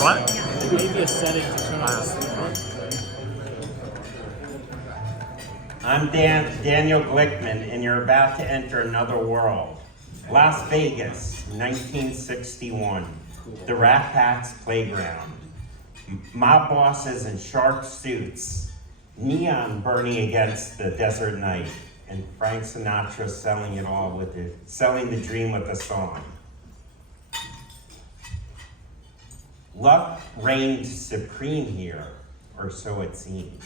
What? Maybe a setting to turn off the sleeper. I'm Daniel Glickman, and you're about to enter another world. Las Vegas, 1961. The Rat Pack's playground. Mob bosses in sharp suits. Neon burning against the desert night. And Frank Sinatra selling the dream with a song. Luck reigned supreme here, or so it seemed.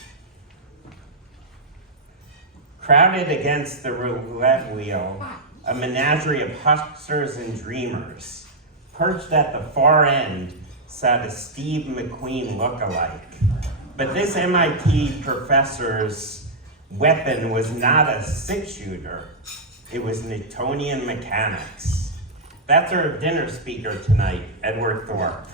Crowded against the roulette wheel, a menagerie of hucksters and dreamers. Perched at the far end sat a Steve McQueen lookalike. But this MIT professor's weapon was not a six-shooter. It was Newtonian mechanics. That's our dinner speaker tonight, Edward Thorp.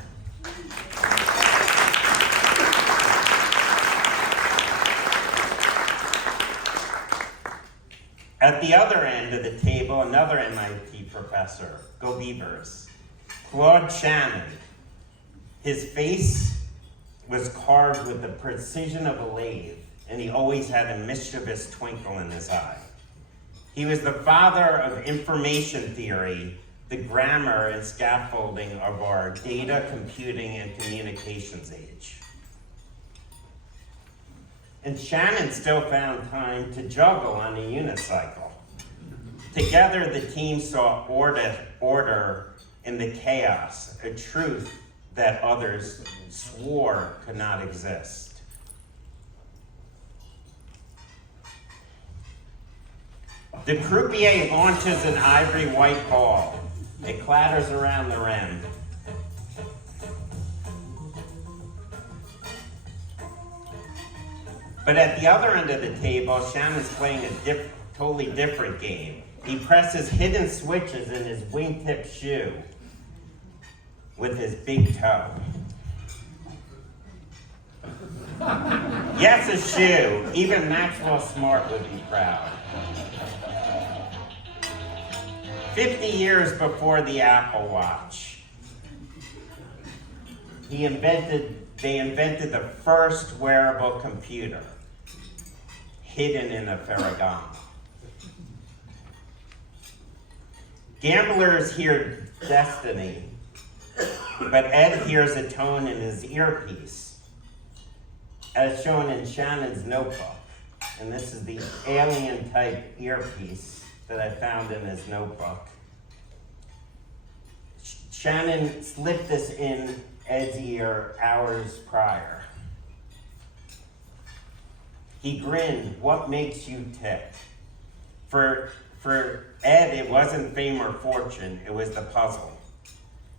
At the other end of the table, another MIT professor, go Beavers, Claude Shannon. His face was carved with the precision of a lathe, and he always had a mischievous twinkle in his eye. He was the father of information theory, the grammar and scaffolding of our data, computing, and communications age. And Shannon still found time to juggle on a unicycle. Together, the team saw order in the chaos, a truth that others swore could not exist. The croupier launches an ivory white ball. It clatters around the rim. But at the other end of the table, Shannon's playing a totally different game. He presses hidden switches in his wingtip shoe with his big toe. Yes, a shoe. Even Maxwell Smart would be proud. 50 years before the Apple Watch, they invented the first wearable computer, hidden in a Ferragamo. Gamblers hear destiny, but Ed hears a tone in his earpiece, as shown in Shannon's notebook. And this is the alien-type earpiece that I found in his notebook. Shannon slipped this in Ed's ear hours prior. He grinned, "What makes you tick?" For Ed, it wasn't fame or fortune, it was the puzzle.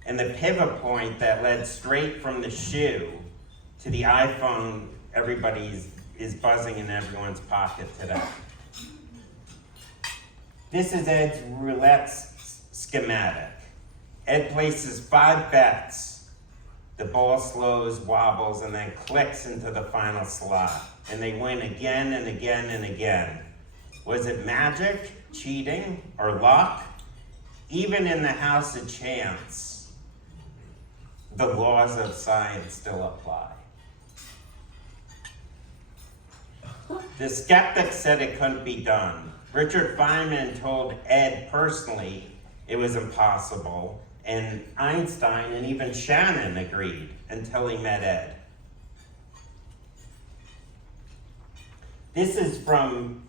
And the pivot point that led straight from the shoe to the iPhone everybody is buzzing in everyone's pocket today. This is Ed's roulette schematic. Ed places 5 bets. The ball slows, wobbles, and then clicks into the final slot. And they win again and again and again. Was it magic, cheating, or luck? Even in the house of chance, the laws of science still apply. The skeptics said it couldn't be done. Richard Feynman told Ed personally it was impossible, and Einstein and even Shannon agreed until he met Ed. This is from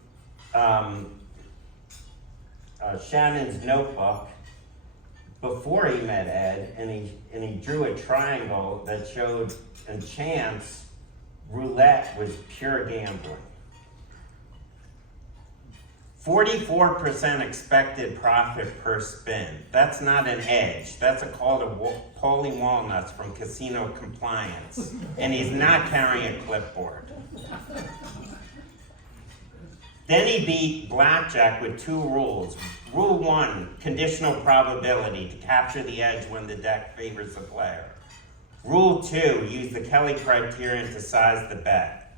Shannon's notebook before he met Ed, and he drew a triangle that showed in chance roulette was pure gambling. 44% expected profit per spin. That's not an edge. That's a call to Paulie Walnuts from Casino Compliance. And he's not carrying a clipboard. Then he beat blackjack with 2 rules. Rule 1, conditional probability to capture the edge when the deck favors the player. Rule 2, use the Kelly criterion to size the bet.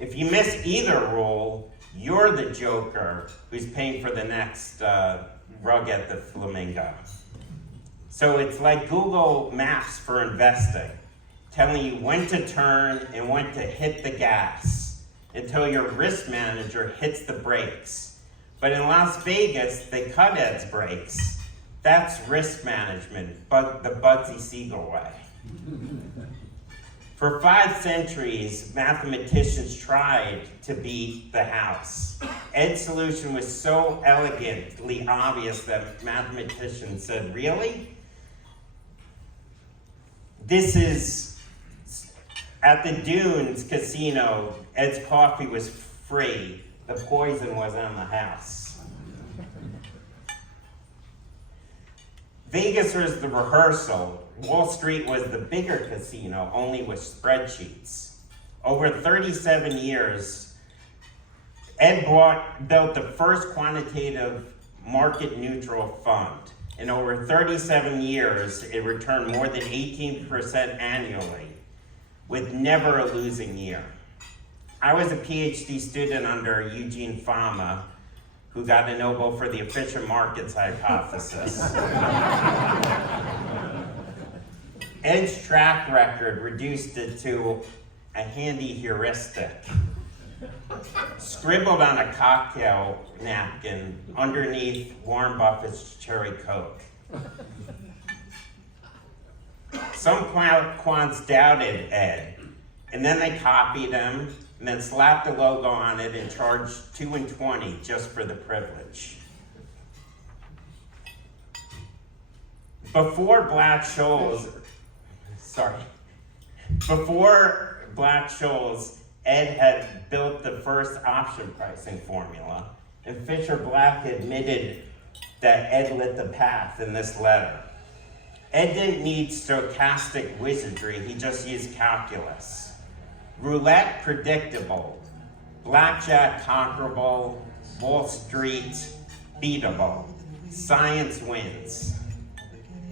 If you miss either rule, you're the joker who's paying for the next rug at the Flamingo. So it's like Google Maps for investing, telling you when to turn and when to hit the gas until your risk manager hits the brakes. But in Las Vegas, they cut Ed's brakes. That's risk management, but the Bugsy Siegel way. For 5 centuries, mathematicians tried to beat the house. Ed's solution was so elegantly obvious that mathematicians said, really? This is, at the Dunes Casino, Ed's coffee was free. The poison was on the house. Vegas was the rehearsal. Wall Street was the bigger casino, only with spreadsheets. Over 37 years, Ed built the first quantitative market-neutral fund. In over 37 years, it returned more than 18% annually, with never a losing year. I was a PhD student under Eugene Fama, who got a Nobel for the efficient markets hypothesis. Ed's track record reduced it to a handy heuristic, scribbled on a cocktail napkin underneath Warren Buffett's Cherry Coke. Some quants doubted Ed, and then they copied him, and then slapped the logo on it and charged 2 and 20 just for the privilege. Before Black-Scholes, Ed had built the first option pricing formula, and Fisher Black admitted that Ed lit the path in this letter. Ed didn't need stochastic wizardry, he just used calculus. Roulette, predictable. Blackjack, conquerable. Wall Street, beatable. Science wins.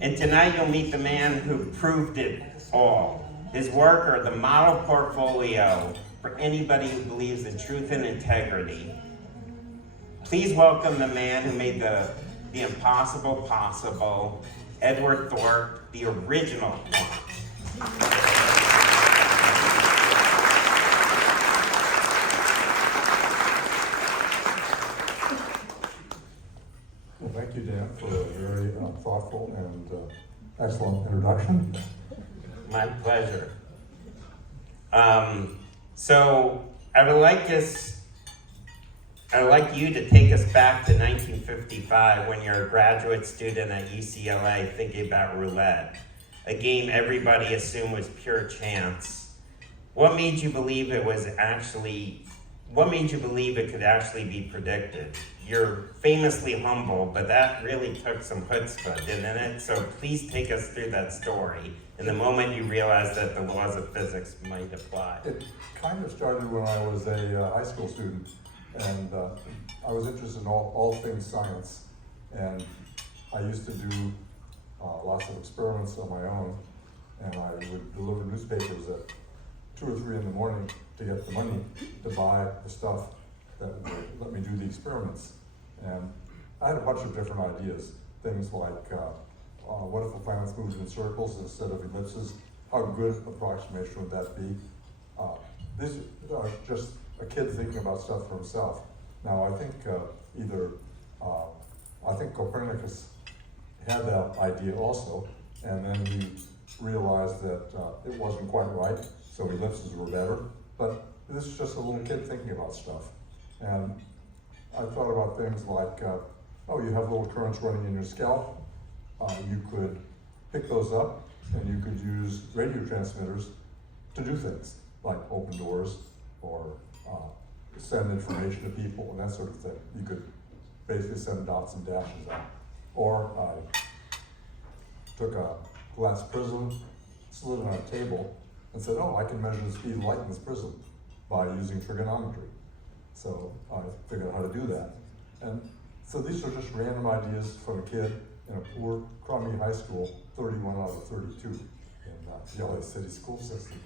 And tonight you'll meet the man who proved it all. His work are the model portfolio for anybody who believes in truth and integrity. Please welcome the man who made the impossible possible, Edward Thorp, the original quant. Thank you, Dan, for a very thoughtful and excellent introduction. My pleasure. So I would like you to take us back to 1955 when you're a graduate student at UCLA thinking about roulette, a game everybody assumed was pure chance. What made you believe it could actually be predicted? You're famously humble, but that really took some chutzpah, didn't it? So please take us through that story and the moment you realized that the laws of physics might apply. It kind of started when I was a high school student, and I was interested in all things science, and I used to do lots of experiments on my own, and I would deliver newspapers at 2 or 3 in the morning to get the money to buy the stuff that would let me do the experiments. And I had a bunch of different ideas, things like what if the planets moved in circles instead of ellipses? How good approximation would that be? These are just a kid thinking about stuff for himself. Now I think I think Copernicus had that idea also, and then he realized that it wasn't quite right, so ellipses were better. But this is just a little kid thinking about stuff. And I thought about things like, you have little currents running in your scalp. You could pick those up and you could use radio transmitters to do things like open doors or send information to people and that sort of thing. You could basically send dots and dashes out. Or I took a glass prism, slid it on a table, and said, I can measure the speed of light in this prism by using trigonometry. So I figured out how to do that. And so these are just random ideas from a kid in a poor, crummy high school, 31 out of 32 in the LA City school system.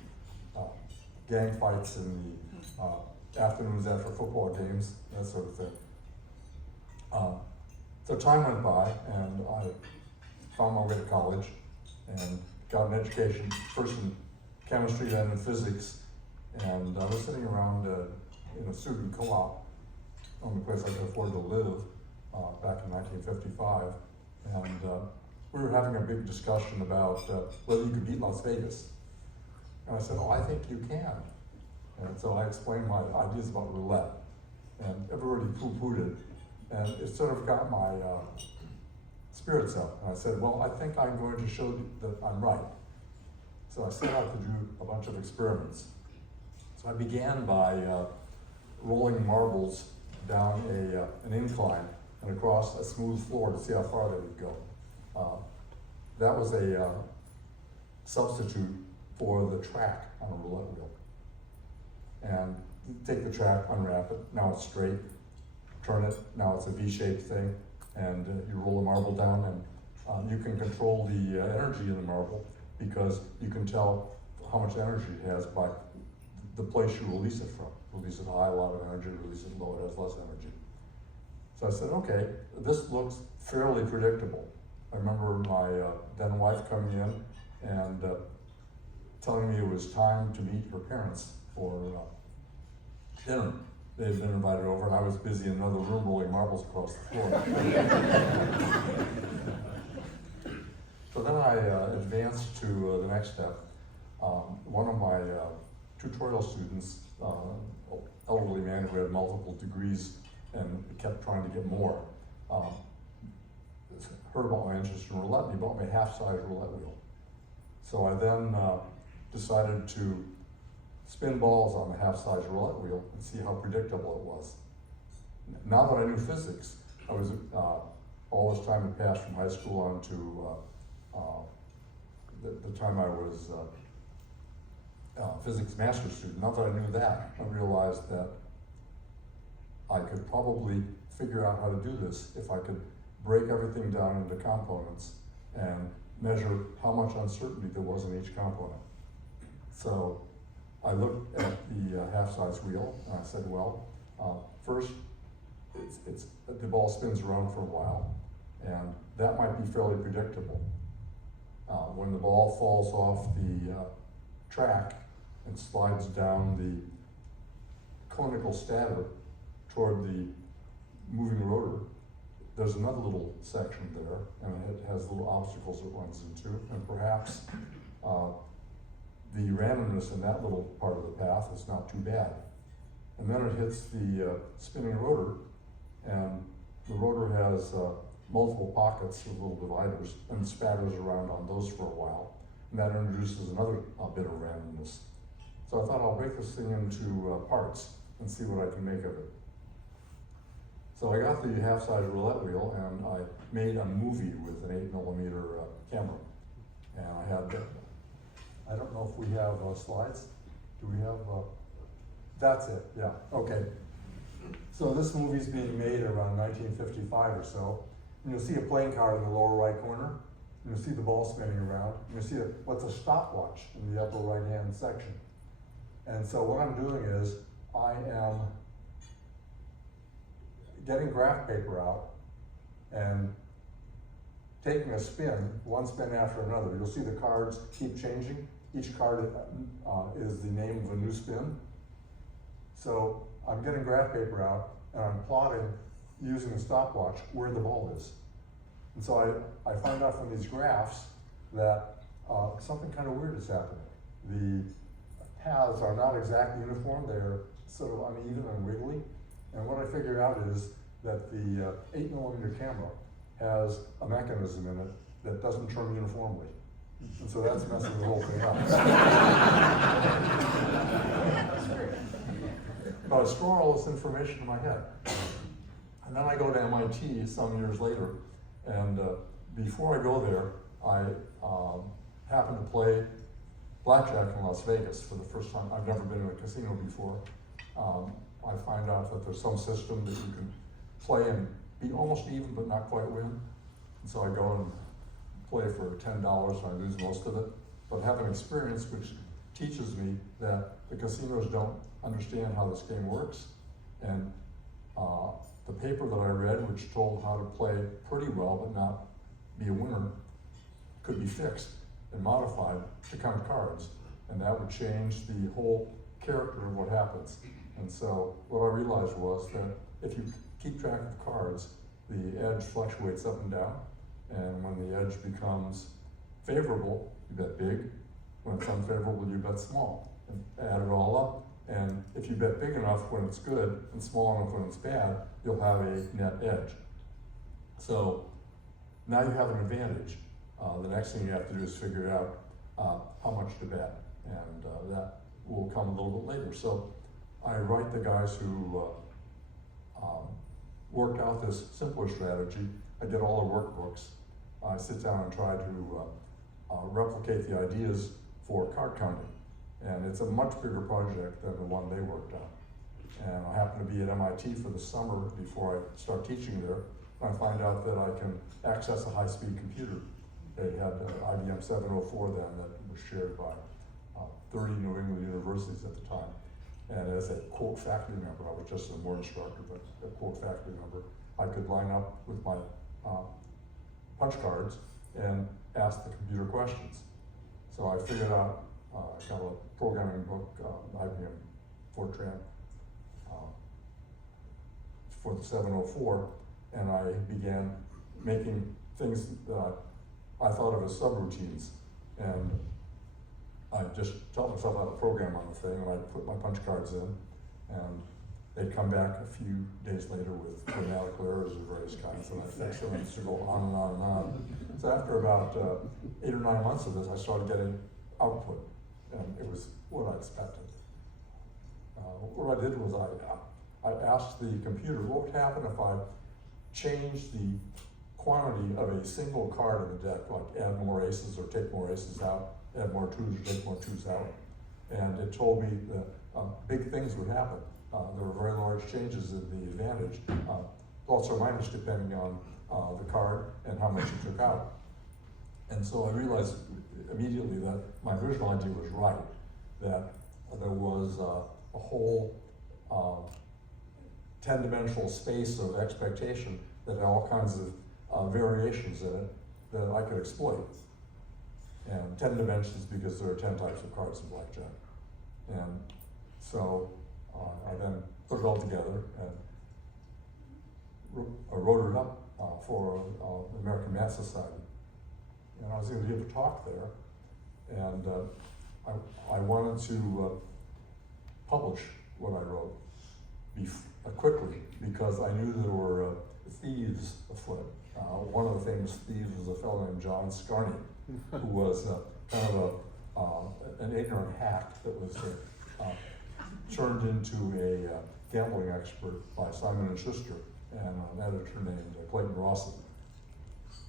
Gang fights in the afternoons after football games, that sort of thing. So time went by, and I found my way to college and got an education, first in chemistry, then in physics. And I was sitting around in a student co-op, only place I could afford to live, back in 1955. And we were having a big discussion about whether you could beat Las Vegas. And I said, oh, I think you can. And so I explained my ideas about roulette. And everybody poo-pooed it. And it sort of got my spirits up. And I said, well, I think I'm going to show you that I'm right. So I set out to do a bunch of experiments. So I began by rolling marbles down an incline and across a smooth floor to see how far they would go. That was a substitute for the track on a roulette wheel. And you take the track, unwrap it, now it's straight, turn it, now it's a V-shaped thing, and you roll the marble down, and you can control the energy in the marble because you can tell how much energy it has by the place you release it from. Release it high, a lot of energy, release it low, it has less energy. So I said, okay, this looks fairly predictable. I remember my then wife coming in and telling me it was time to meet her parents for dinner. They had been invited over, and I was busy in another room rolling marbles across the floor. So then I advanced to the next step. One of my tutorial students, elderly man who had multiple degrees and kept trying to get more, heard about my interest in roulette, and he bought me a half-size roulette wheel. So I then decided to spin balls on the half-size roulette wheel and see how predictable it was. Now that I knew physics, I was all this time had passed from high school on to the time I was physics master's student. Now that I knew that, I realized that I could probably figure out how to do this if I could break everything down into components and measure how much uncertainty there was in each component. So I looked at the half-size wheel and I said, well, first, the ball spins around for a while, and that might be fairly predictable. When the ball falls off the track and slides down the conical stator toward the moving rotor, there's another little section there, and it has little obstacles it runs into, and perhaps the randomness in that little part of the path is not too bad. And then it hits the spinning rotor, and the rotor has multiple pockets with little dividers, and spatters around on those for a while, and that introduces another bit of randomness. So I thought I'll break this thing into parts and see what I can make of it. So I got the half-size roulette wheel, and I made a movie with an 8mm camera. And I had, I don't know if we have slides. Do we have, that's it, yeah, okay. So this movie's being made around 1955 or so. And you'll see a playing card in the lower right corner. And you'll see the ball spinning around. And you'll see what's a stopwatch in the upper right-hand section. And so what I'm doing is, I am getting graph paper out and taking a spin, one spin after another. You'll see the cards keep changing. Each card is the name of a new spin. So I'm getting graph paper out and I'm plotting using the stopwatch where the ball is. And so I find out from these graphs that something kind of weird is happening. The paths are not exactly uniform, they're sort of uneven and wiggly. And what I figured out is that the 8mm camera has a mechanism in it that doesn't turn uniformly. And so that's messing the whole thing up. But I store all this information in my head. And then I go to MIT some years later, and before I go there, I happen to play blackjack in Las Vegas for the first time. I've never been in a casino before. I find out that there's some system that you can play and be almost even but not quite win. And so I go and play for $10 and I lose most of it. But I have an experience which teaches me that the casinos don't understand how this game works. And the paper that I read, which told how to play pretty well but not be a winner, could be fixed and modified to count cards, and that would change the whole character of what happens. And so what I realized was that if you keep track of cards, the edge fluctuates up and down, and when the edge becomes favorable, you bet big. When it's unfavorable, you bet small, and add it all up. And if you bet big enough when it's good and small enough when it's bad, you'll have a net edge. So now you have an advantage. The next thing you have to do is figure out how much to bet, and that will come a little bit later. So I write the guys who worked out this simpler strategy. I get all the workbooks. I sit down and try to replicate the ideas for card counting. And it's a much bigger project than the one they worked on. And I happen to be at MIT for the summer before I start teaching there. And I find out that I can access a high-speed computer. They had an IBM 704 then that was shared by 30 New England universities at the time. And as a quote faculty member, I was just a more instructor, but a quote faculty member, I could line up with my punch cards and ask the computer questions. So I figured out, I got a programming book, IBM Fortran, for the 704, and I began making things that I thought of as subroutines. And I just taught myself how to program on the thing, and I'd put my punch cards in, and they'd come back a few days later with grammatical errors of various kinds, and I'd fix them, and it used to go on and on and on. So after about 8 or 9 months of this, I started getting output, and it was what I expected. What I did was I asked the computer what would happen if I changed the quantity of a single card in the deck, like add more aces or take more aces out, add more twos or take more twos out. And it told me that big things would happen. There were very large changes in the advantage, plus or minus depending on the card and how much you took out. And so I realized immediately that my original idea was right, that there was a whole 10-dimensional space of expectation that had all kinds of variations in it that I could exploit. And 10 dimensions because there are 10 types of cards in blackjack. And so I then put it all together and wrote it up for the American Math Society. And I was going to give a talk there, and I wanted to publish what I wrote quickly because I knew there were thieves afoot. One of the famous thieves was a fellow named John Scarney, who was kind of an ignorant hack that was turned into a gambling expert by Simon & Schuster and an editor named Clayton Rawson.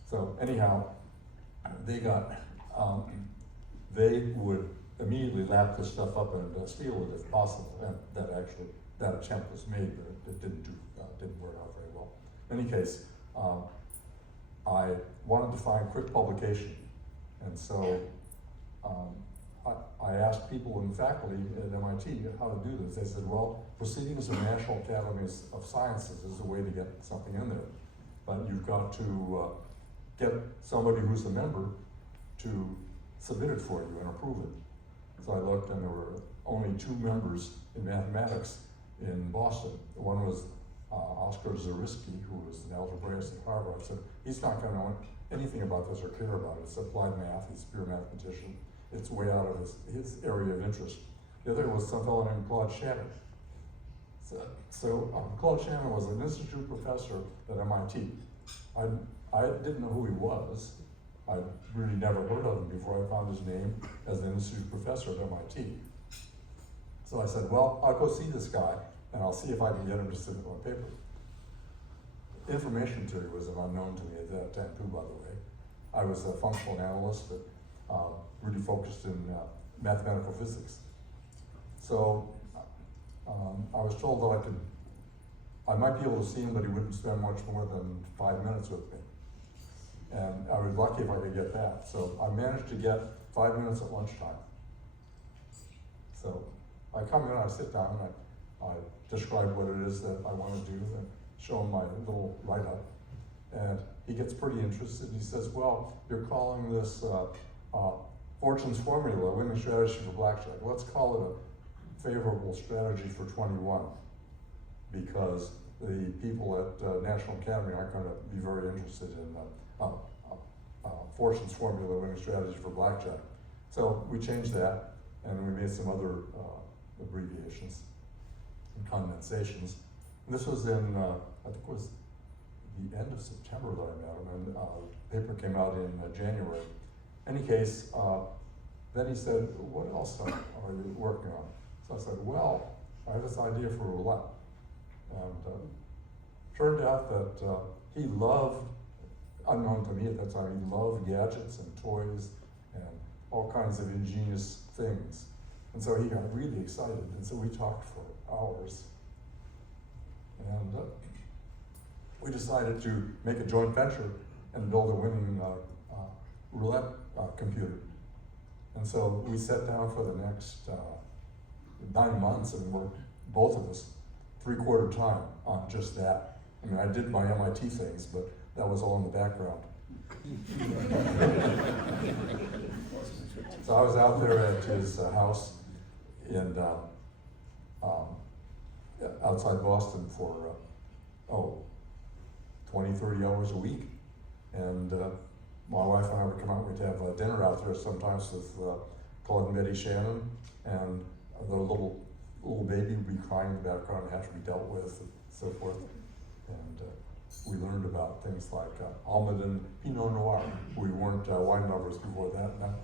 So anyhow, they got, they would immediately lap this stuff up and steal it if possible, and that attempt was made, but it didn't work out very well. In any case, I wanted to find quick publication, and so I asked people in faculty at MIT how to do this. They said, well, Proceedings of National Academies of Sciences is a way to get something in there, but you've got to get somebody who's a member to submit it for you and approve it. So I looked, and there were only 2 members in mathematics in Boston. One was Oscar Zariski, who was an algebraist at Harvard. I said, he's not going to know anything about this or care about it. It's applied math. He's a pure mathematician. It's way out of his area of interest. The other was some fellow named Claude Shannon. So Claude Shannon was an institute professor at MIT. I didn't know who he was. I'd really never heard of him before I found his name as an institute professor at MIT. So I said, well, I'll go see this guy, and I'll see if I can get him to submit my paper. Information theory was an unknown to me at that time too, by the way. I was a functional analyst, but really focused in mathematical physics. So I was told that I might be able to see him, but he wouldn't spend much more than 5 minutes with me. And I was lucky if I could get that. So I managed to get 5 minutes at lunchtime. So I come in, I sit down, and I describe what it is that I want to do and show him my little write-up. And he gets pretty interested. He says, well, you're calling this Fortune's Formula, winning strategy for blackjack. Let's call it a favorable strategy for 21, because the people at National Academy aren't going to be very interested in Fortune's Formula, winning strategy for blackjack. So we changed that, and we made some other abbreviations and condensations. And this was in, I think it was the end of September that I met him, and the paper came out in January. In any case, then he said, what else are you working on? So I said, well, I have this idea for roulette. And turned out that he loved, unknown to me at that time, he loved gadgets and toys and all kinds of ingenious things. And so he got really excited, and so we talked for hours. And we decided to make a joint venture and build a winning roulette computer. And so we sat down for the next 9 months and worked, both of us, 3/4 time on just that. I mean, I did my MIT things, but that was all in the background. So I was out there at his house in outside Boston for 20, 30 hours a week. And my wife and I would come out, we'd have dinner out there sometimes with Claude and Shannon, and the little baby would be crying in the background and have to be dealt with and so forth. And we learned about things like almond and Pinot Noir. We weren't wine lovers before that. And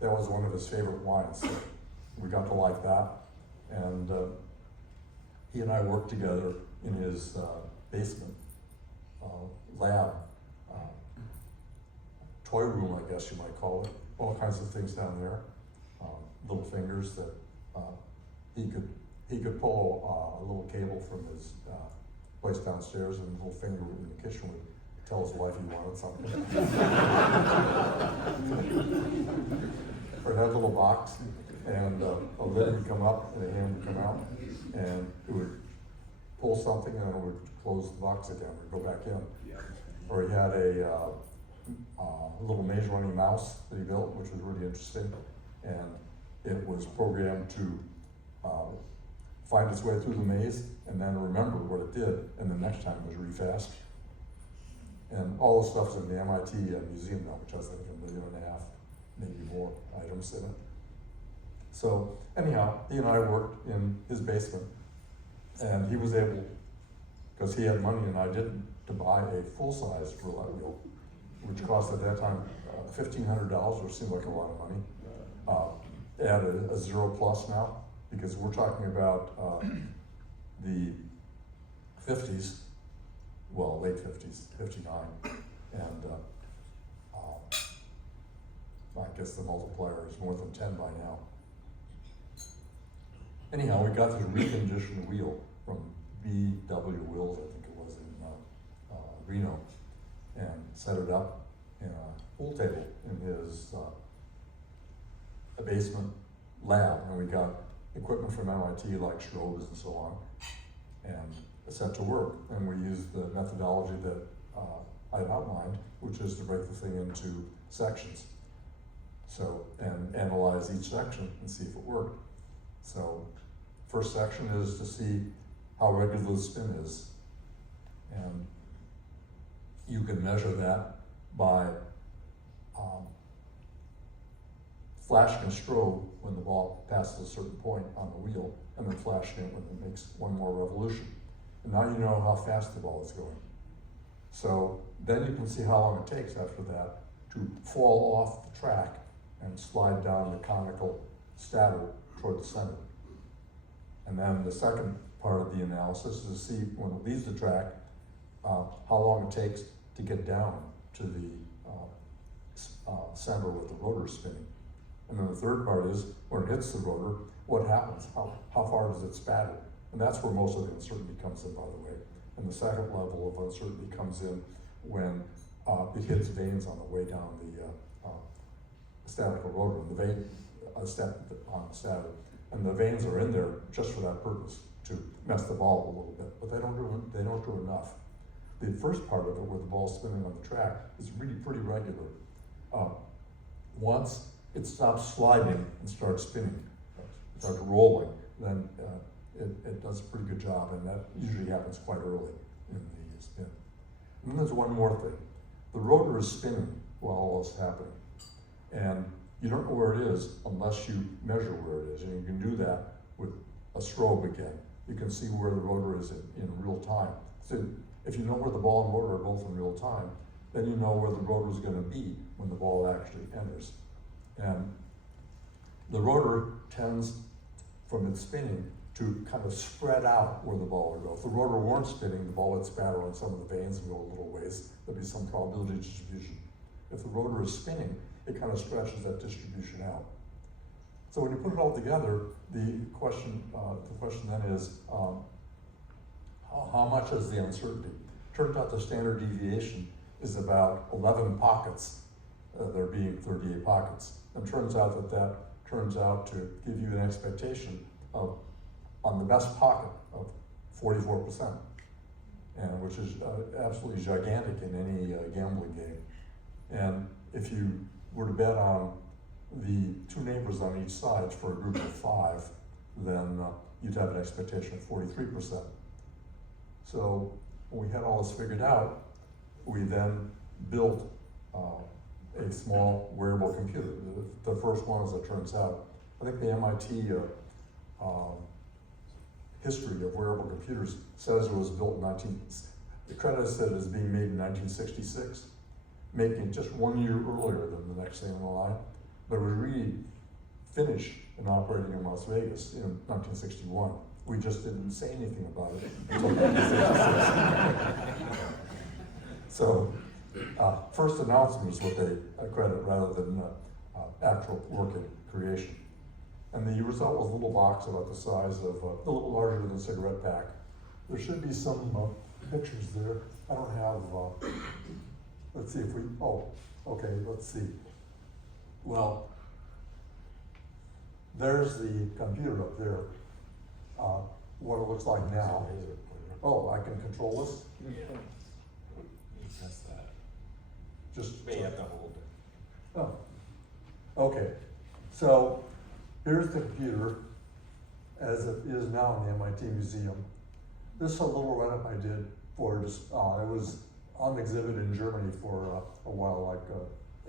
that was one of his favorite wines. So we got to like that. And he and I worked together in his basement lab, toy room, I guess you might call it. All kinds of things down there. Little fingers that he could pull a little cable from his place downstairs, and a little finger in the kitchen would tell his wife he wanted something. Or it had a little box, and a lid would come up, and a hand would come out, and it would pull something, and it would close the box again, or go back in. Or he had a little maze running mouse that he built, which was really interesting, and it was programmed to find its way through the maze and then remember what it did, and the next time it was really fast. And all the stuff's in the MIT museum now, which has like 1.5 million, maybe more items in it. So anyhow, he and I worked in his basement, and he was able, because he had money and I didn't, to buy a full-size roulette wheel, which cost at that time $1,500, which seemed like a lot of money. Add a 0+ now, because we're talking about the 50s, well, late 50s, 59, and I guess the multiplier is more than 10 by now. Anyhow, we got this reconditioned wheel from B.W. Wills, I think it was, in Reno, and set it up in a pool table in his basement lab, and we got equipment from MIT like strobes and so on, and set to work. And we used the methodology that I've outlined, which is to break the thing into sections. So, and analyze each section and see if it worked. So, first section is to see how regular the spin is. And you can measure that by flashing a strobe when the ball passes a certain point on the wheel, and then flashing it when it makes one more revolution. And now you know how fast the ball is going. So then you can see how long it takes after that to fall off the track and slide down the conical statter toward the center. And then the second part of the analysis is to see when it leaves the track, how long it takes to get down to the center with the rotor spinning. And then the third part is, when it hits the rotor, what happens? How far does it spatter? And that's where most of the uncertainty comes in, by the way. And the second level of uncertainty comes in when it hits vanes on the way down the statical rotor, and the vane on the stator. And the vanes are in there just for that purpose, to mess the ball a little bit, but they don't do enough. the first part of it, where the ball's spinning on the track, is really pretty regular. Once it stops sliding and starts spinning, starts rolling, then it does a pretty good job, and that usually happens quite early in the spin. And then there's one more thing. The rotor is spinning while all this is happening, and you don't know where it is unless you measure where it is, and you can do that with a strobe again. You can see where the rotor is in real time. So if you know where the ball and rotor are both in real time, then you know where the rotor is going to be when the ball actually enters. And the rotor tends, from its spinning, to kind of spread out where the ball would go. If the rotor weren't spinning, the ball would spatter on some of the vanes and go a little ways. There'd be some probability distribution. If the rotor is spinning, it kind of stretches that distribution out. So when you put it all together, the question then is, how much is the uncertainty? Turns out the standard deviation is about 11 pockets, there being 38 pockets. And turns out that turns out to give you an expectation of, on the best pocket, of 44%, and which is absolutely gigantic in any gambling game. And if you were to bet on the two neighbors on each side for a group of 5, then you'd have an expectation of 43%. So when we had all this figured out, we then built a small wearable computer. The first one, as it turns out. I think the MIT history of wearable computers says it was built in the credit said it as being made in 1966, making it just 1 year earlier than the next thing in the line. But it was really finished and operating in Las Vegas in 1961. We just didn't say anything about it until 1966. So, first announcement is what they credit rather than actual work in creation. And the result was a little box about the size of, a little larger than a cigarette pack. There should be some pictures there. I don't have, let's see if we, oh, okay, let's see. Well, there's the computer up there. What it looks like now. Oh, I can control this? That's that. Just. But you have to hold it. Oh, okay. So here's the computer as it is now in the MIT Museum. This is a little write-up I did for just, it was on exhibit in Germany for a while, like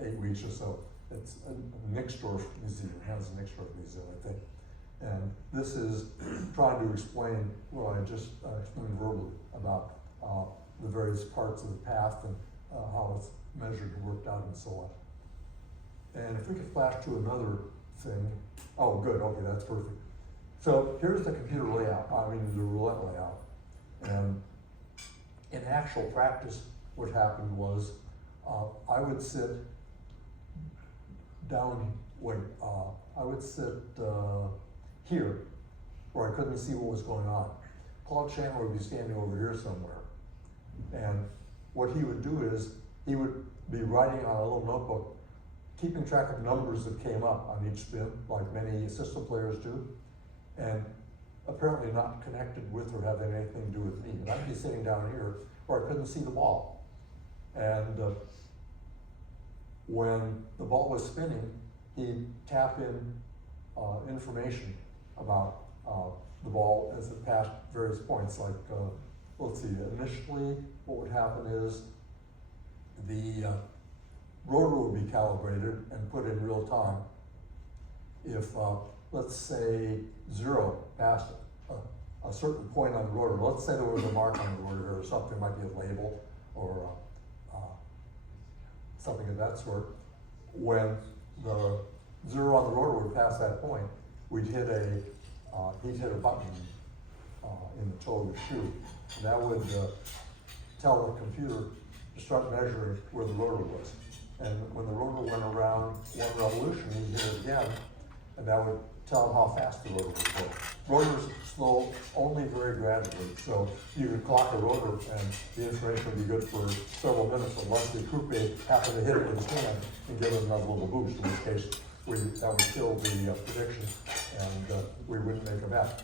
8 weeks or so. It's a Nixdorf Museum, Hans Nixdorf Museum, I think. And this is trying to explain what I just explained verbally about the various parts of the path and how it's measured and worked out and so on. And if we could flash to another thing. Oh, good, okay, that's perfect. So here's the computer layout, I mean the roulette layout. And in actual practice, what happened was I would sit down, I would sit here, where I couldn't see what was going on. Claude Shannon would be standing over here somewhere. And what he would do is, he would be writing on a little notebook, keeping track of numbers that came up on each spin, like many system players do, and apparently not connected with or having anything to do with me. And I'd be sitting down here where I couldn't see the ball. And when the ball was spinning, he'd tap in information about the ball as it passed various points. Like, let's see, initially what would happen is the rotor would be calibrated and put in real time. If, let's say, 0 passed a certain point on the rotor, let's say there was a mark on the rotor or something, might be a label or something of that sort. When the 0 on the rotor would pass that point, we'd hit he'd hit a button in the toe of the shoe. And that would tell the computer to start measuring where the rotor was. And when the rotor went around one revolution, he'd hit it again, and that would tell him how fast the rotor was going. Rotors slow only very gradually, so you could clock a rotor and the information would be good for several minutes unless the coupe happened to hit it with his hand and give it another little boost, in which case that would kill the prediction and we wouldn't make a bet.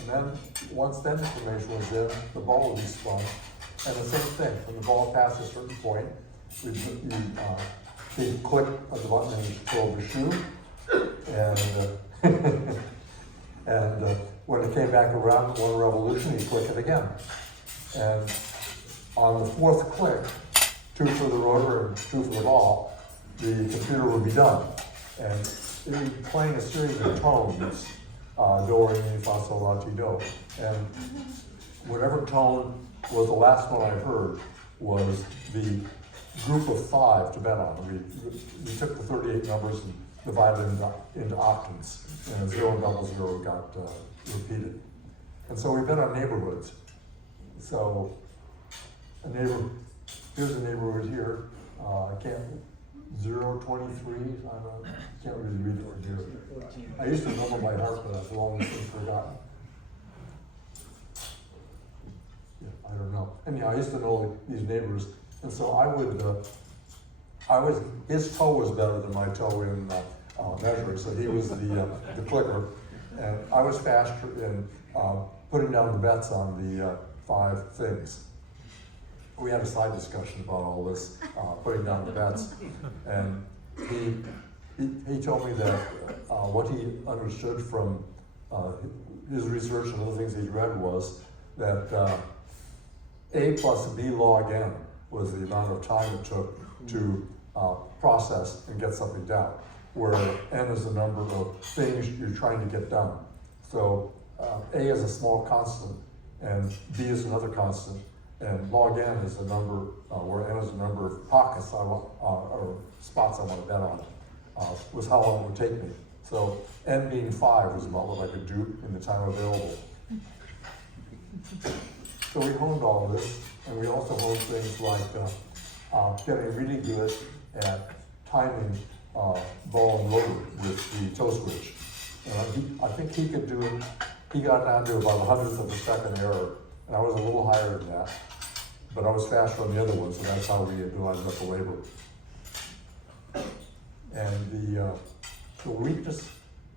And then once that information was in, the ball would be spun And the same thing, when the ball passed a certain point, he'd click a button and he'd throw the shoe, and and when it came back around one revolution, he'd click it again. And on the fourth click, 2 for the rotor and 2 for the ball, the computer would be done. And it would be playing a series of tones, do, re, mi, fa, sol, la, ti, do. And whatever tone was the last one I heard was the group of 5 to bet on. We took the 38 numbers and divided them into octants, and 0 and 00 got repeated. And so we bet on neighborhoods. So here's a neighborhood here. I can't, 023, can't really read it from here. I used to remember by heart, but I've long since forgotten. Yeah, I don't know. Anyhow, I used to know these neighbors, and so his toe was better than my toe in measuring, so he was the clicker, and I was faster in putting down the bets on the 5 things. We had a side discussion about all this, putting down the bets, and he told me that what he understood from his research and other things he'd read was that A plus B log n was the amount of time it took to process and get something down, where n is the number of things you're trying to get done. So A is a small constant, and B is another constant, and log n is the number, where n is the number of pockets I want, or spots I want to bet on, was how long it would take me. So n being 5 was about what I could do in the time available. So we honed all of this, and we also honed things like getting really good at timing ball and rotor with the toe switch. I think he could do it. He got down to about 100th of a second error, and I was a little higher than that, but I was faster on the other one, so that's how we divided up the labor. And the weakness,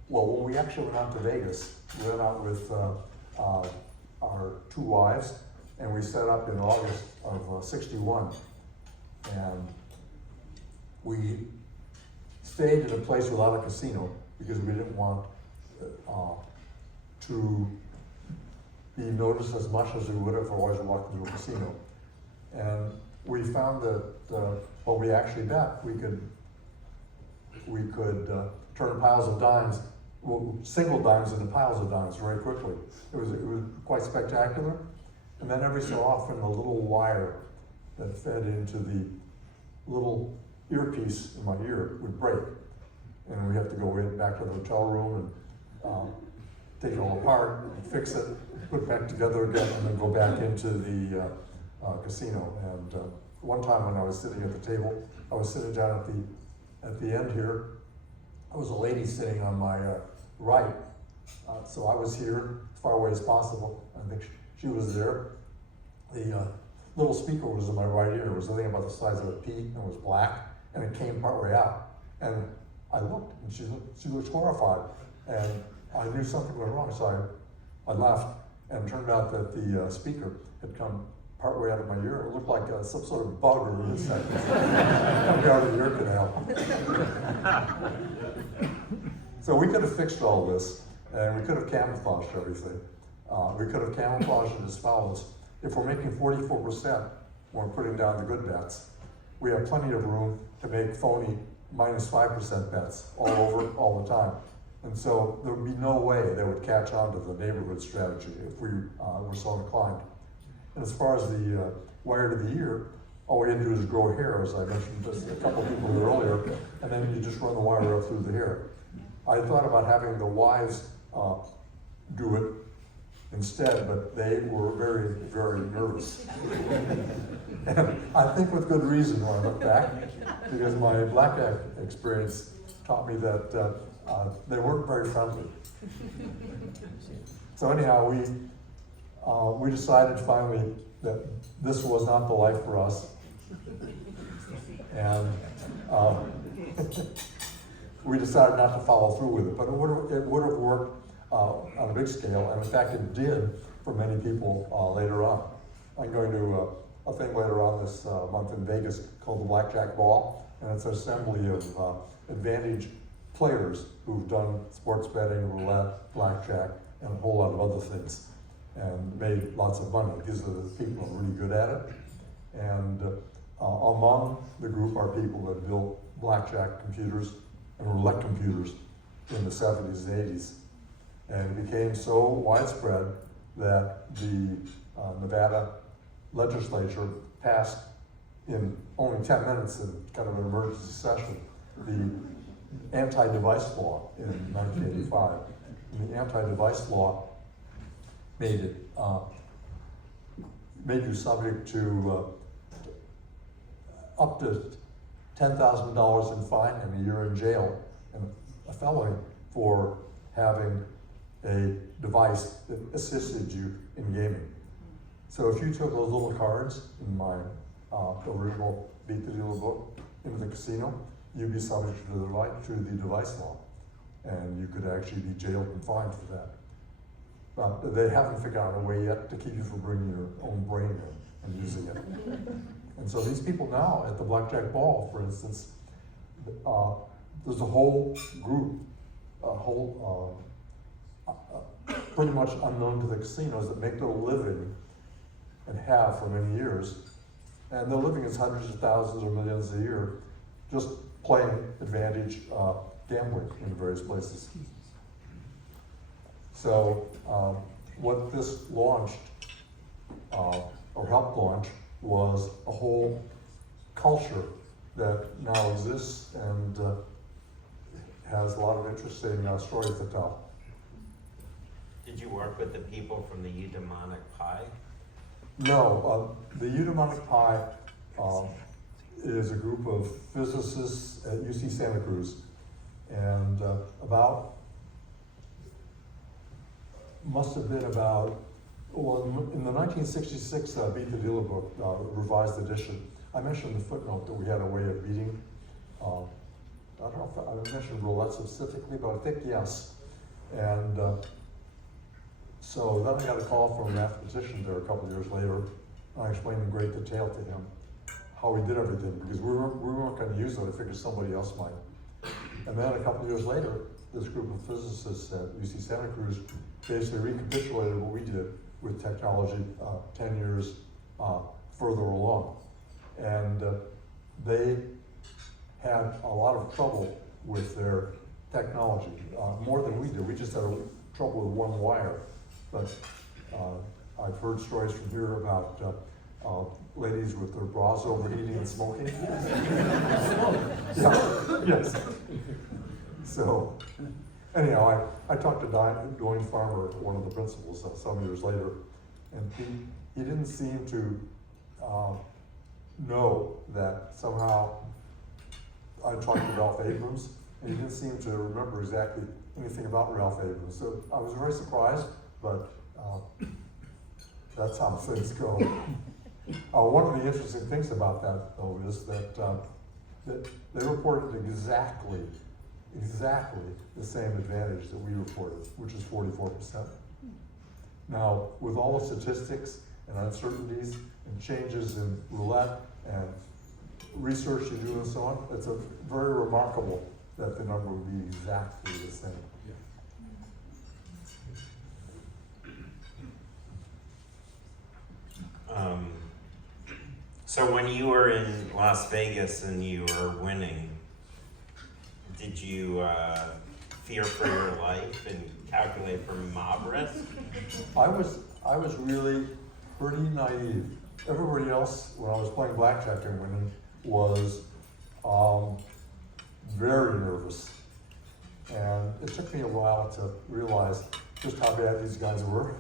well, when we actually went out to Vegas, we went out with our 2 wives, and we set up in August of '61, and we stayed in a place without a casino because we didn't want to be noticed as much as we would have otherwise walked into a casino. And we found that what we actually bet, we could turn piles of dimes, single dimes into piles of dimes very quickly. It was quite spectacular. And then every so often, the little wire that fed into the little earpiece in my ear would break. And we have to go back to the hotel room and take it all apart, and fix it, put it back together again, and then go back into the casino. And one time when I was sitting at the table, I was sitting down at the end here. There was a lady sitting on my right, so I was here as far away as possible. I think she was there. The little speaker was in my right ear. It was something about the size of a pea, and it was black, and it came partway out. And I looked, and she looked horrified, and I knew something went wrong, so I laughed, and it turned out that the speaker had come partway out of my ear. It looked like some sort of bug or insect coming out of the ear canal. So we could have fixed all this, and we could have camouflaged everything. We could have camouflaged it as follows. If we're making 44% when we're putting down the good bets, we have plenty of room to make phony -5% bets all over, all the time. And so there would be no way they would catch on to the neighborhood strategy if we were so inclined. And as far as the wire to the ear, all we had to do is grow hair, as I mentioned just a couple of people earlier, and then you just run the wire up through the hair. I thought about having the wives do it instead, but they were very, very nervous. And I think with good reason when I look back, because my blackjack experience taught me that they weren't very friendly. So anyhow, we decided finally that this was not the life for us. And we decided not to follow through with it, but it would have worked on a big scale, and in fact it did for many people later on. I'm going to a thing later on this month in Vegas called the Blackjack Ball, and it's an assembly of advantage players who've done sports betting, roulette, blackjack, and a whole lot of other things, and made lots of money. These are the people who are really good at it. And among the group are people that built blackjack computers and roulette computers in the 70s and 80s. And it became so widespread that the Nevada legislature passed in only 10 minutes in kind of an emergency session the anti-device law in 1985. And the anti-device law made it made you subject to up to $10,000 in fine and a year in jail and a felony for having a device that assisted you in gaming. So if you took those little cards in my original Beat the Dealer book into the casino, you'd be subject to the device law, and you could actually be jailed and fined for that. But they haven't figured out a way yet to keep you from bringing your own brain in and using it. And so these people now at the Blackjack Ball, for instance, there's a whole group, pretty much unknown to the casinos, that make their living and have for many years. And their living is hundreds of thousands or millions a year just playing advantage gambling in various places. So what this launched, or helped launch, was a whole culture that now exists and has a lot of interesting stories to tell. Did you work with the people from the Eudaimonic Pi? No, the Eudaimonic Pi is a group of physicists at UC Santa Cruz, and must have been about, well, in the 1966 Beat the Dealer book, revised edition, I mentioned the footnote that we had a way of beating. I don't know if I mentioned roulette specifically, but I think yes. And so then I got a call from a mathematician there a couple of years later, and I explained in great detail to him how we did everything, because we weren't going to use it. I figured somebody else might. And then a couple of years later, this group of physicists at UC Santa Cruz basically recapitulated what we did with technology 10 years further along. And they had a lot of trouble with their technology, more than we did. We just had trouble with one wire. But I've heard stories from here about ladies with their bras overheating and smoking. Yeah, yes. So, anyhow, I talked to Dwayne Farmer, one of the principals, some years later, and he didn't seem to know that somehow I talked to Ralph Abrams, and he didn't seem to remember exactly anything about Ralph Abrams. So I was very surprised, but that's how things go. One of the interesting things about that, though, is that they reported exactly the same advantage that we reported, which is 44%. Now, with all the statistics and uncertainties and changes in roulette and research you do and so on, it's very remarkable that the number would be exactly the same. So when you were in Las Vegas and you were winning, did you fear for your life and calculate for mob risk? I was really pretty naive. Everybody else, when I was playing blackjack and winning, was very nervous. And it took me a while to realize just how bad these guys were.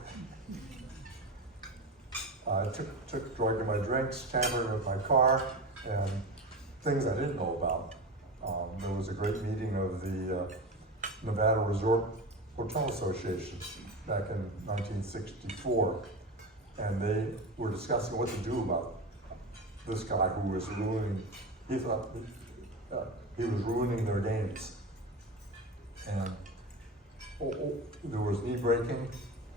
It took drugging my drinks, tampering with my car, and things I didn't know about. There was a great meeting of the Nevada Resort Hotel Association back in 1964, and they were discussing what to do about this guy who was ruining, he thought he was ruining their games. And there was knee breaking,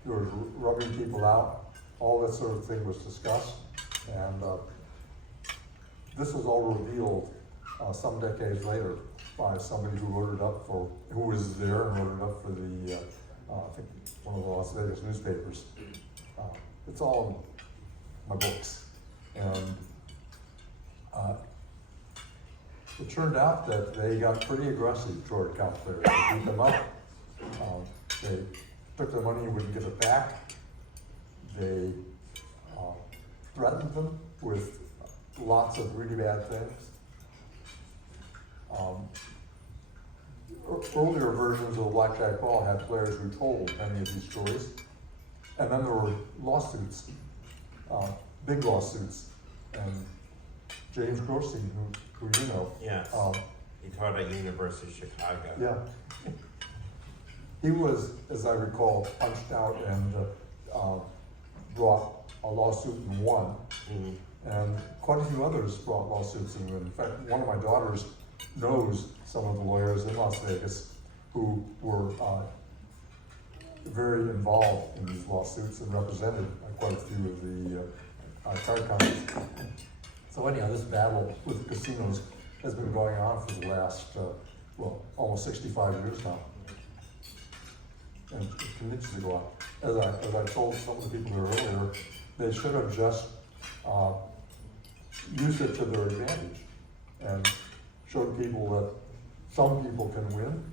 there was rubbing people out, all that sort of thing was discussed. And this was all revealed some decades later by somebody who wrote it up for, who was there and wrote it up for the, I think one of the Las Vegas newspapers. It's all in my books. And it turned out that they got pretty aggressive toward account players. They beat them up. They took their money and wouldn't give it back. They threatened them with lots of really bad things. Earlier versions of the blackjack ball had players who told many of these stories. And then there were lawsuits, big lawsuits. And James Grossi, who you know. Yes. He taught at University of Chicago. Yeah. He was, as I recall, punched out and brought a lawsuit and won. Mm-hmm. And quite a few others brought lawsuits and won. In fact, one of my daughters knows some of the lawyers in Las Vegas who were very involved in these lawsuits and represented quite a few of the card companies. So anyhow, this battle with casinos has been going on for the last, well, almost 65 years now. And it continues to go on. As I told some of the people here earlier, they should have just used it to their advantage and showed people that some people can win,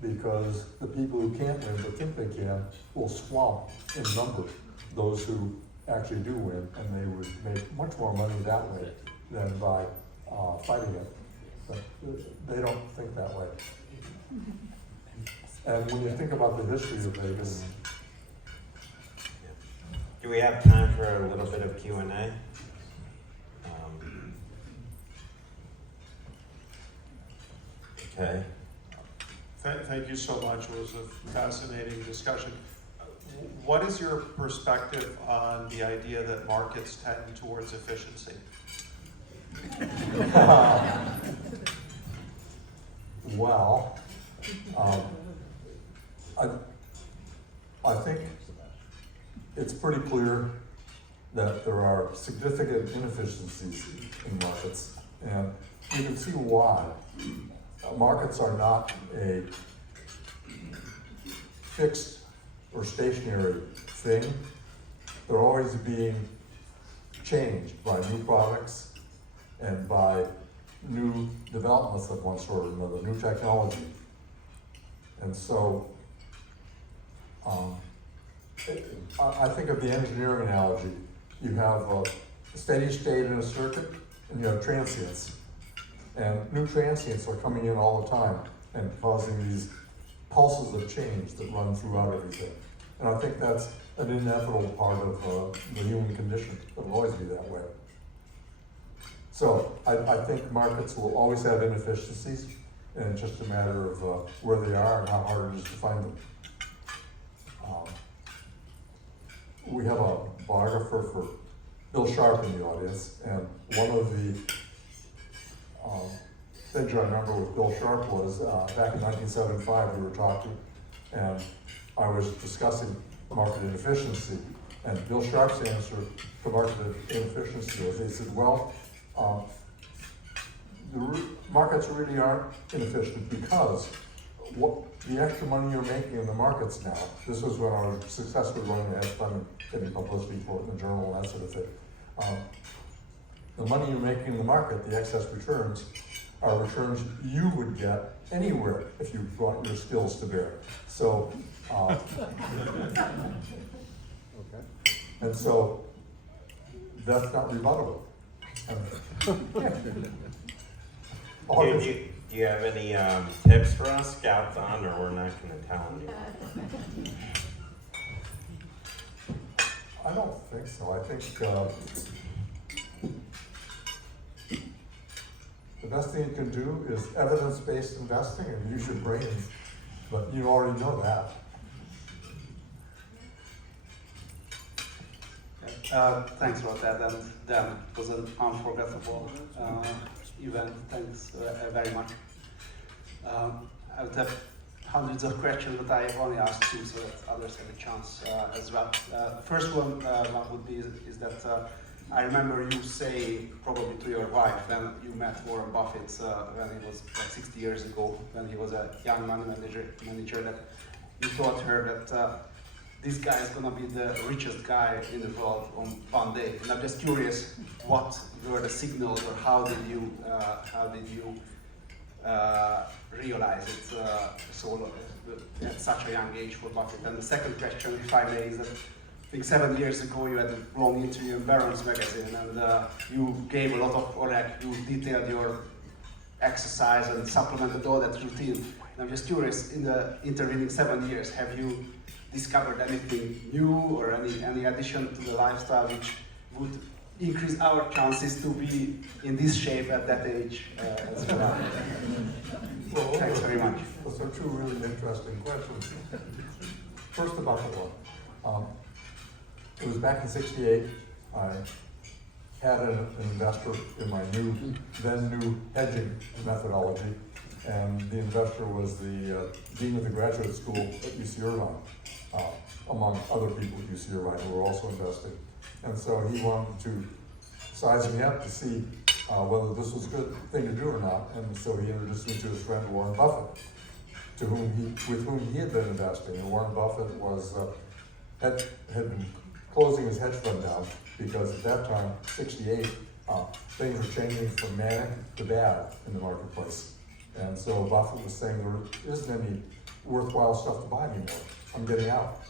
because the people who can't win but think they can will swamp in number those who actually do win, and they would make much more money that way than by fighting it. But they don't think that way. And when you think about the history of Vegas, Do we have time for a little bit of Q&A? Okay. Thank you so much. It was a fascinating discussion. What is your perspective on the idea that markets tend towards efficiency? well, I think it's pretty clear that there are significant inefficiencies in markets, and you can see why. Markets are not a fixed or stationary thing. They're always being changed by new products and by new developments of one sort or another, new technology. And so, I think of the engineering analogy. You have a steady state in a circuit, and you have transients. And new transients are coming in all the time and causing these pulses of change that run throughout everything. And I think that's an inevitable part of the human condition. It will always be that way. So I think markets will always have inefficiencies, and it's just a matter of where they are and how hard it is to find them. We have a biographer for Bill Sharp in the audience, and one of the things I remember with Bill Sharp was back in 1975 we were talking, and I was discussing market inefficiency, and Bill Sharp's answer to market inefficiency was, he said, well, the markets really aren't inefficient because what the extra money you're making in the markets now, this was when I was successfully running the hedge fund and getting publicity for it in the journal and that sort of thing. The money you're making in the market, the excess returns, are returns you would get anywhere if you brought your skills to bear. So, and so that's not rebuttable. Do you have any tips for us, Scouts on, or we're not going to tell them? I don't think so. I think the best thing you can do is evidence-based investing and use your brains, but you already know that. Thanks about that, and that was an unforgettable event. Thanks very much. I would have hundreds of questions, but I only asked two so that others have a chance as well. The first one would be is that I remember you say probably to your wife when you met Warren Buffett when he was like 60 years ago, when he was a young money manager, that you told her that this guy is gonna be the richest guy in the world on one day. And I'm just curious, what were the signals, or how did you realize it at such a young age for Buffett? And the second question, if I may, is that I think 7 years ago you had a long interview in Barron's magazine, and you gave a lot of, or like you detailed your exercise and supplemented all that routine. And I'm just curious, in the intervening 7 years, have you discovered anything new or any addition to the lifestyle which would increase our chances to be in this shape at that age as well? Well, Thanks very much. Those are two really interesting questions. First about the one. It was back in '68. I had an investor in my then new hedging methodology, and the investor was the dean of the graduate school at UC Irvine, among other people at UC Irvine who were also investing. And so he wanted to size me up to see whether this was a good thing to do or not. And so he introduced me to his friend Warren Buffett, with whom he had been investing. And Warren Buffett was had been closing his hedge fund down because at that time, '68, things were changing from manic to bad in the marketplace. And so Buffett was saying there isn't any worthwhile stuff to buy anymore. I'm getting out.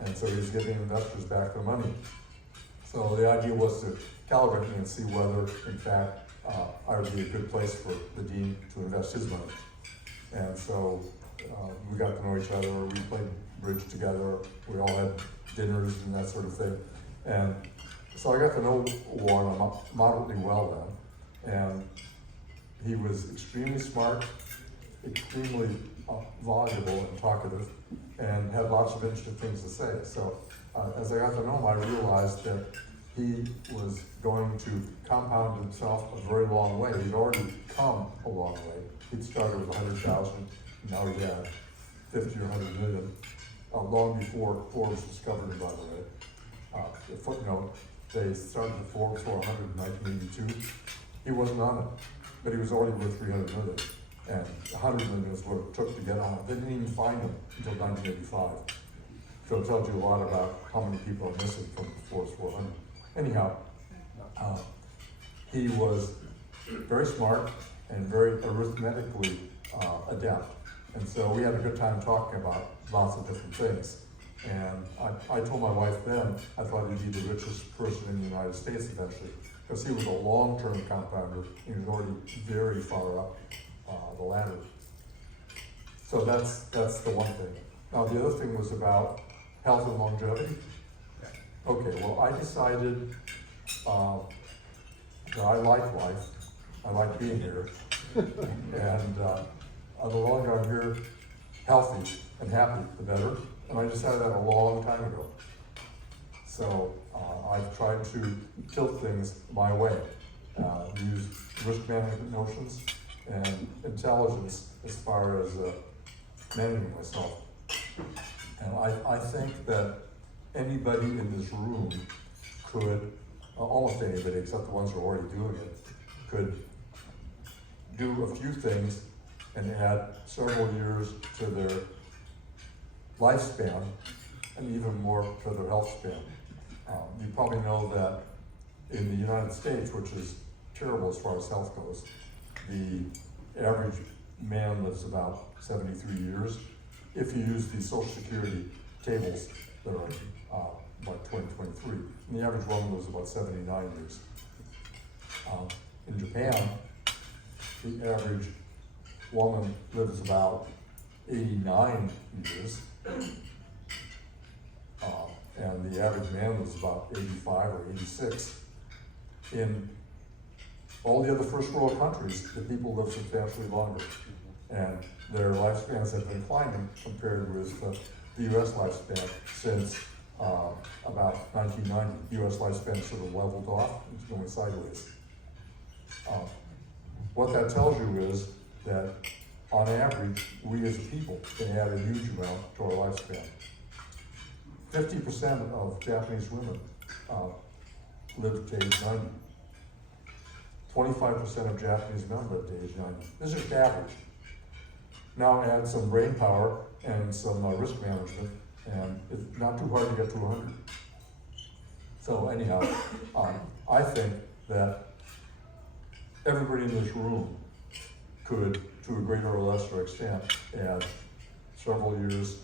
And so he was giving investors back their money. So the idea was to calibrate me and see whether, in fact, I would be a good place for the dean to invest his money. And so we got to know each other, we played bridge together, we all had dinners and that sort of thing. And so I got to know Warren moderately well then. And he was extremely smart, extremely voluble and talkative, and had lots of interesting things to say. So as I got to know him, I realized that he was going to compound himself a very long way. He'd already come a long way. He'd started with 100,000, now he had 50 or 100 million, long before Forbes discovered him, by the way. A footnote, they started the Forbes for 100 in 1982. He wasn't on it, but he was already worth 300 million. And 100 million is what it took to get on it. They didn't even find him until 1985. So it tells you a lot about how many people are missing from the Forbes 400. Anyhow, he was very smart and very arithmetically adept. And so we had a good time talking about lots of different things. And I told my wife then I thought he'd be the richest person in the United States eventually, because he was a long-term compounder and he was already very far up the ladder. So that's the one thing. Now the other thing was about health and longevity. Okay, well I decided that I like life, I like being here, and the longer I'm here, healthy and happy, the better. And I decided that a long time ago. So I've tried to tilt things my way, use risk management notions and intelligence as far as managing myself. And I think that anybody in this room could, almost anybody except the ones who are already doing it, could do a few things and add several years to their lifespan and even more to their health span. You probably know that in the United States, which is terrible as far as health goes, the average man lives about 73 years. If you use the Social Security tables that are by 2023, and the average woman lives about 79 years. In Japan, the average woman lives about 89 years, and the average man lives about 85 or 86. In all the other first world countries, the people live substantially longer, and their lifespans have been climbing compared with the U.S. lifespan since about 1990. U.S. lifespan sort of leveled off, it's going sideways. What that tells you is that on average, we as a people can add a huge amount to our lifespan. 50% of Japanese women lived to age 90. 25% of Japanese men lived to age 90. This is just average. Now add some brain power and some risk management, and it's not too hard to get to 100. So anyhow, I think that everybody in this room could, to a greater or lesser extent, add several years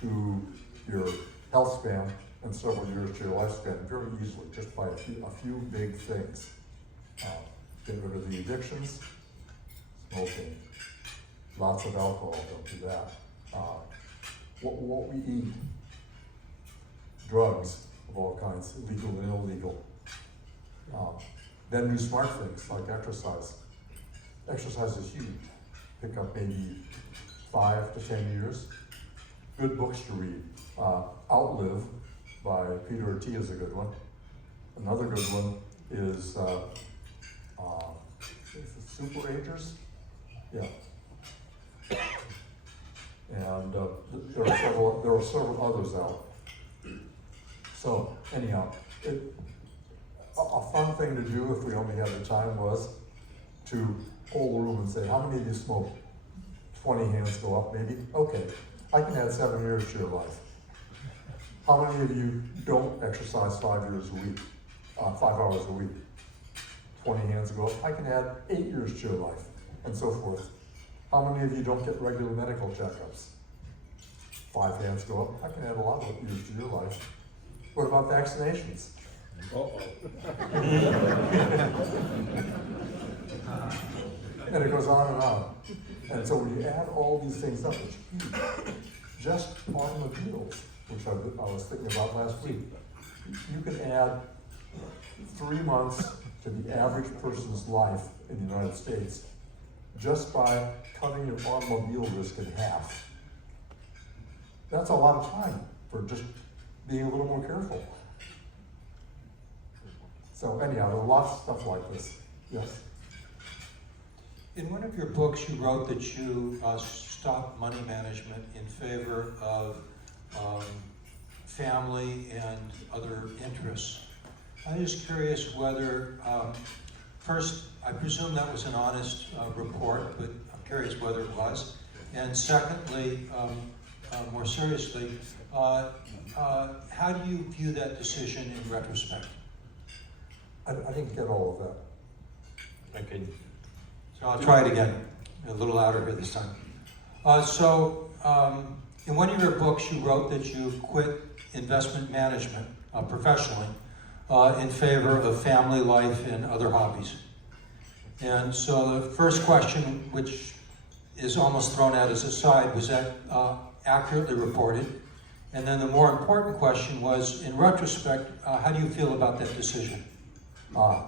to your health span and several years to your lifespan very easily, just by a few big things. Get rid of the addictions, smoking, lots of alcohol, don't do that. What we eat, drugs of all kinds, legal and illegal. Then do smart things like exercise. Exercise is huge. Pick up maybe 5 to 10 years. Good books to read. Outlive by Peter T. is a good one. Another good one is it Super Agers? Yeah. And there are several others out. So anyhow, a fun thing to do if we only had the time was to poll the room and say, how many of you smoke? 20 hands go up maybe. Okay, I can add 7 years to your life. How many of you don't exercise 5 years a week, 5 hours a week? 20 hands go up. I can add 8 years to your life, and so forth. How many of you don't get regular medical checkups? 5 hands go up. I can add a lot of years to your life. What about vaccinations? And it goes on and on. And so when you add all these things up, it's huge. Just automobiles, which I was thinking about last week. You can add 3 months to the average person's life in the United States just by cutting your automobile risk in half. That's a lot of time for just being a little more careful. So anyhow, there are lots of stuff like this. Yes? In one of your books, you wrote that you stopped money management in favor of family and other interests. I'm just curious whether, first, I presume that was an honest report, but I'm curious whether it was. And secondly, more seriously, how do you view that decision in retrospect? I didn't get all of that. Okay. So I'll try it again, a little louder here this time. In one of your books, you wrote that you quit investment management professionally in favor of family life and other hobbies. And so the first question, which is almost thrown out as a side, was that accurately reported? And then the more important question was, in retrospect, how do you feel about that decision? I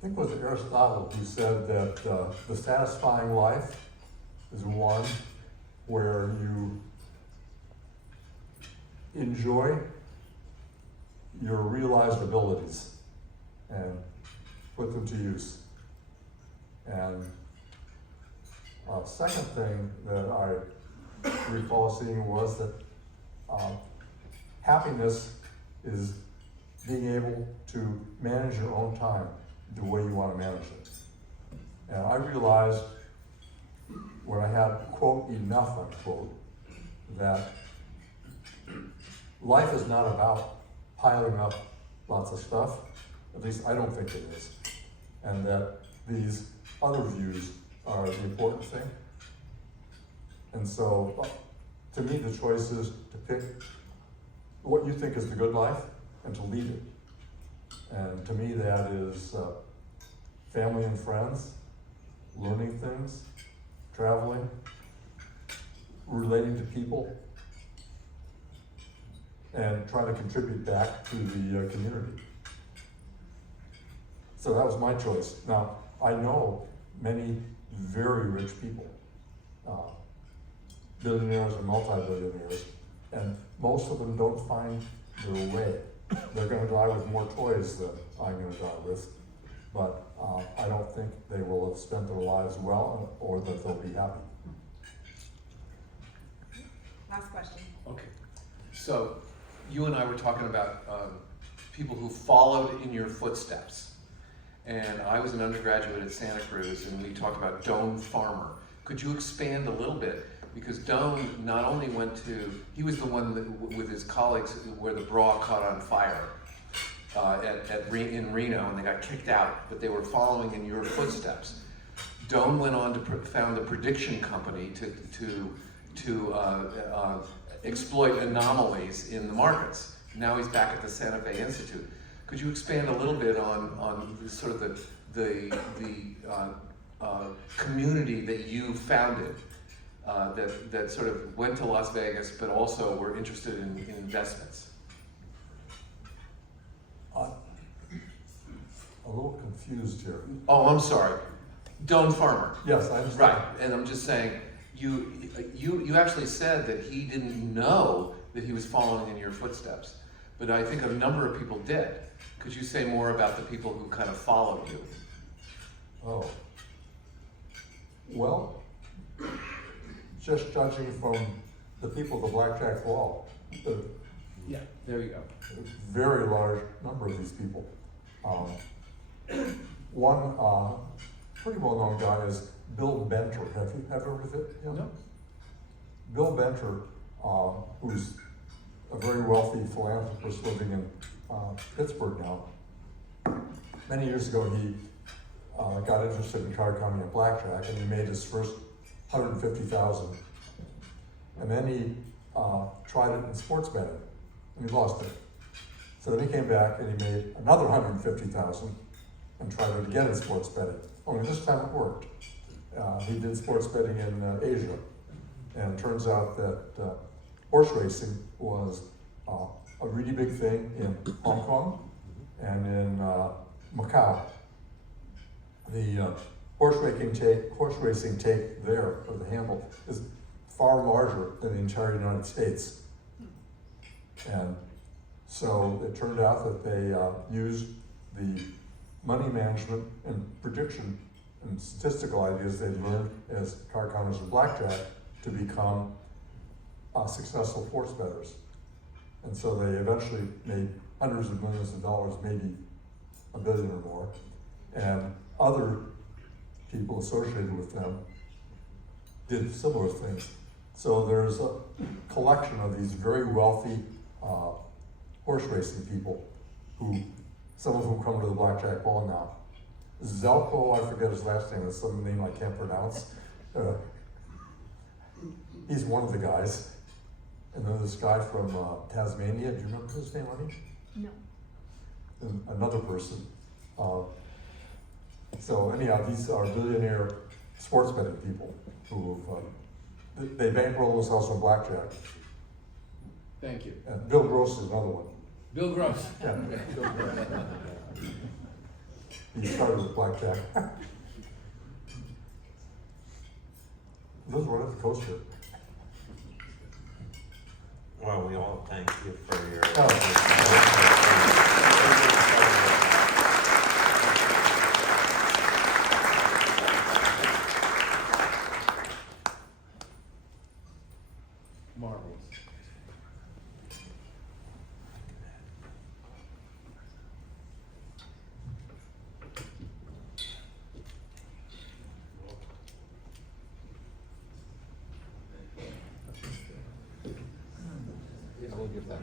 think it was Aristotle who said that the satisfying life is one where you enjoy your realized abilities and put them to use. And second thing that I recall seeing was that happiness is being able to manage your own time the way you want to manage it. And I realized when I had, quote, enough, unquote, that life is not about piling up lots of stuff. At least I don't think it is. And that these other views are the important thing. And so, to me, the choice is to pick what you think is the good life and to lead it. And to me, that is family and friends, learning things, traveling, relating to people, and trying to contribute back to the community. So that was my choice. Now, I know many very rich people, billionaires and multi-billionaires, and most of them don't find their way. They're going to die with more toys than I'm going to die with, but I don't think they will have spent their lives well or that they'll be happy. Last question. Okay. So, you and I were talking about people who followed in your footsteps. And I was an undergraduate at Santa Cruz, and we talked about Doane Farmer. Could you expand a little bit? Because Doane not only went to, he was the one that, with his colleagues where the bra caught on fire in Reno, and they got kicked out, but they were following in your footsteps. Doane went on to found a prediction company to exploit anomalies in the markets. Now he's back at the Santa Fe Institute. Could you expand a little bit on sort of the community that you founded that sort of went to Las Vegas but also were interested in investments? A little confused here. Oh, I'm sorry. Doane Farmer. Yes, I understand. Right, and I'm just saying, you actually said that he didn't know that he was following in your footsteps, but I think a number of people did. Could you say more about the people who kind of followed you? Oh. Well, just judging from the people at the blackjack ball, Yeah, there you go. a very large number of these people. One pretty well-known guy is Bill Benter. Have you ever heard of him? No. Bill Benter, who's a very wealthy philanthropist living in Pittsburgh now. Many years ago, he got interested in card counting and blackjack, and he made his first $150,000. And then he tried it in sports betting, and he lost it. So then he came back and he made another $150,000 and tried it again in sports betting. Only this time it worked. He did sports betting in Asia, and it turns out that horse racing was a really big thing in Hong Kong and in Macau. The horse racing take there, or the handle, is far larger than the entire United States. And so it turned out that they used the money management and prediction and statistical ideas they'd learned as card counters and blackjack to become successful horse bettors. And so they eventually made hundreds of millions of dollars, maybe $1 billion or more. And other people associated with them did similar things. So there's a collection of these very wealthy horse racing people who, some of whom come to the blackjack ball now. Zelko, I forget his last name, it's some name I can't pronounce. He's one of the guys. And then this guy from Tasmania, do you remember his name, Lenny? No. And another person. So anyhow, these are billionaire sports betting people who they bankroll themselves on blackjack. Thank you. And Bill Gross is another one. Bill Gross. Yeah. He started with blackjack. Those were at the coast here. Well, we all thank you for your. Marvelous.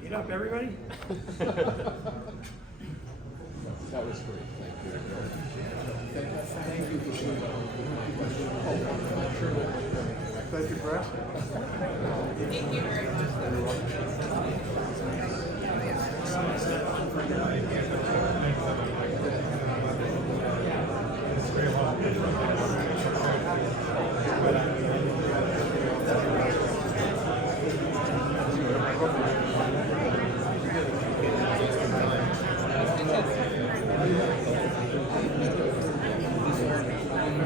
Get up, everybody. That was great. Thank you. Thank you for doing that. Thank you for asking. Thank you very much.